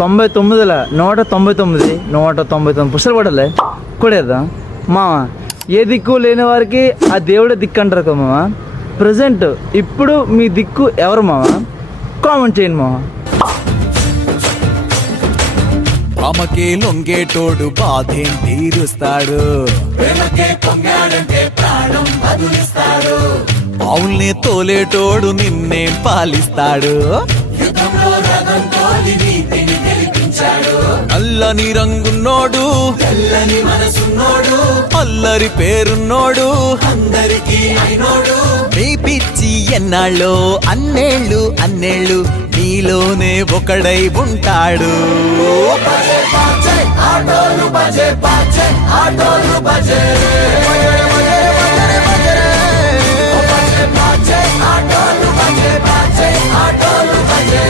99లో 199 పుస్తలు పడలే కొడేద్దాం మామ. ఏ దిక్కు లేని వారికి ఆ దేవుడే దిక్కు అంటారు కదా మామ. ప్రజెంట్ ఇప్పుడు మీ దిక్కు ఎవరు మామ? కామెంట్ చేయండి మామ. అమ్మకే లొంగేటోడు బాధేం తీరుస్తాడు, అవుల్ని తోలేటోడు నిన్నేం పాలిస్తాడు. నల్లని రంగున్నోడు, తెల్లని మనసున్నోడు, అల్లరి పేరున్నోడు, అందరికీ అయినోడు. మీ పిచ్చి ఎన్నాళ్ళో అన్నేళ్ళు అన్నేళ్ళు నీలోనే ఒకడై ఉంటాడు. ఆటోలు బజే బాజే, ఆటోలు బజే ఆటోలు బజే బాజే, ఆటోలు బజే.